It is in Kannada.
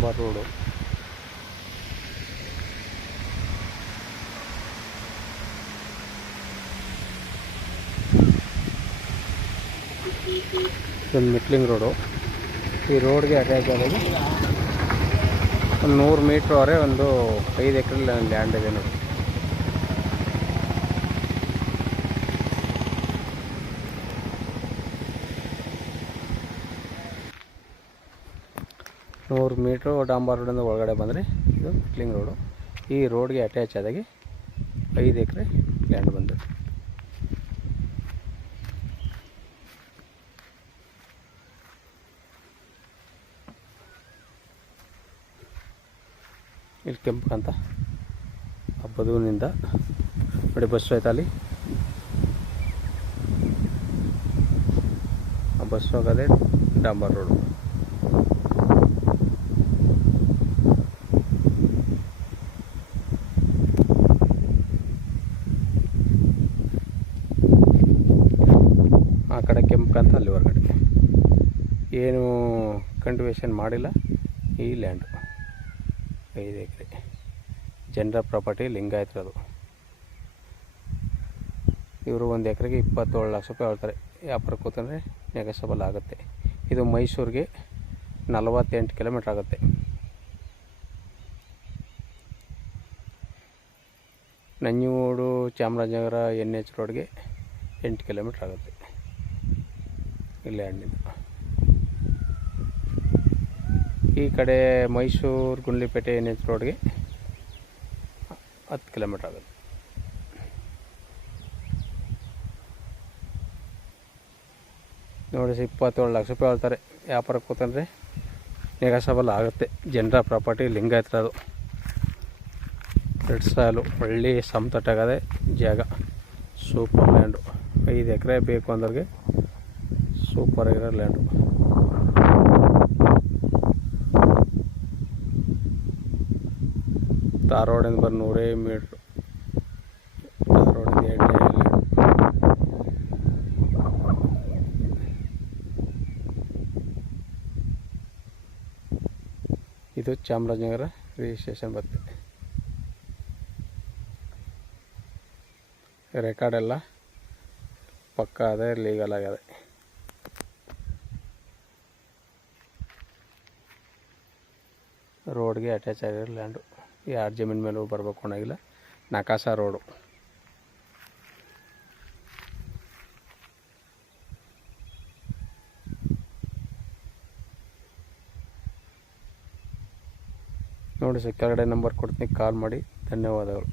ಡಾಂಬರ್ ರೋಡು. ಇದೊಂದು ಮೆಟ್ಲಿಂಗ್ ರೋಡು. ಈ ರೋಡ್ಗೆ ಅಟ್ಯಾಚ್ ಆಗಿ ಒಂದು 100 ಮೀಟ್ರ್ ವರೆ ಒಂದು 5 ಎಕರೆ ಲ್ಯಾಂಡ್ ಇದೆ ನೋಡಿ. ನೂರು ಮೀಟ್ರು ಡಾಂಬರ್ ರೋಡಿಂದ ಒಳಗಡೆ ಬಂದರೆ ಇದು ಮೆಟ್ಲಿಂಗ್ ರೋಡು. ಈ ರೋಡ್ಗೆ ಅಟ್ಯಾಚ್ ಆದಾಗೆ 5 ಎಕರೆ ಲ್ಯಾಂಡ್ ಬಂದಿದೆ. ಇಲ್ಲಿ ಕೆಂಪು ಅಂತ ಬದುವಿನಿಂದ ನೋಡಿ ಬಸ್ಸು ಆಯ್ತು. ಅಲ್ಲಿ ಆ ಬಸ್ಸು ಹೋಗೋದೇ ಡಾಂಬರ್ ರೋಡು. ಆ ಕಡೆ ಕೆಂಪು ಅಂತ ಅಲ್ಲಿ ಹೊರಗಡೆ ಏನು ಕಂಟಿವೇಷನ್ ಮಾಡಿಲ್ಲ. ಈ ಲ್ಯಾಂಡು 5 ಎಕರೆ ಜನರ ಪ್ರಾಪರ್ಟಿ, ಲಿಂಗಾಯತರದು. ಇವರು 1 ಎಕರೆಗೆ 27 ಲಕ್ಷ ರೂಪಾಯಿ ಹೇಳ್ತಾರೆ. ವ್ಯಾಪಾರಕ್ಕೆ ಕೂತಂದರೆ ನೆಗೋಷಿಯಬಲ್ ಆಗುತ್ತೆ. ಇದು ಮೈಸೂರಿಗೆ 48 ಕಿಲೋಮೀಟ್ರ್ ಆಗುತ್ತೆ. ನಂಜನಗೂಡು ಚಾಮರಾಜನಗರ NH ರೋಡ್ಗೆ 8 ಕಿಲೋಮೀಟ್ರ್ ಆಗುತ್ತೆ ಈ ಲ್ಯಾಂಡಿಂದ. ಈ ಕಡೆ ಮೈಸೂರು ಗುಂಡ್ಲುಪೇಟೆ NH ರೋಡ್ಗೆ 10 ಕಿಲೋಮೀಟ್ರ್ ಆಗುತ್ತೆ. ನೋಡಿ 27 ಲಕ್ಷ ರೂಪಾಯಿ ಹೇಳ್ತಾರೆ. ವ್ಯಾಪಾರಕ್ಕೆ ಕೂತಂದರೆ ನೆಗೋಷಿಯಬಲ್ ಆಗುತ್ತೆ. ಜನರ ಪ್ರಾಪರ್ಟಿ, ಲಿಂಗಾಯತರದು. ರೆಡ್ ಸಾಯಿಲು, ಒಳ್ಳೆ ಸಮತಟ್ಟಾಗದೆ ಜಾಗ. Super land. 5 ಎಕರೆ ಬೇಕು ಅಂದವ್ರಿಗೆ ಸೂಪರ್ ಆಗಿರೋ ಲ್ಯಾಂಡು. ಧಾರವಾಡಿಂದ ಬರೋ 100 ಮೀಟ್ರು. ಧಾರವಾಡಿಂದ 2 ಇದು ಚಾಮರಾಜನಗರ ರಿಜಿಸ್ಟ್ರೇಷನ್ ಬರುತ್ತೆ. ರೆಕಾರ್ಡೆಲ್ಲ ಪಕ್ಕ ಅದೇ, ಲೀಗಲ್ ಆಗದೆ. ರೋಡ್ಗೆ ಅಟ್ಯಾಚ್ ಆಗಿರೋ ಲ್ಯಾಂಡು. ಯಾರು ಜಮೀನು ಮೇಲೂ ಬರಬೇಕು ಅನ್ನೋಂಗಿಲ್ಲ. ನಕಾಸ ರೋಡು. ನೋಡಿ ಸರ್, ಕೆಳಗಡೆ ನಂಬರ್ ಕೊಡ್ತೀನಿ, ಕಾಲ್ ಮಾಡಿ. ಧನ್ಯವಾದಗಳು.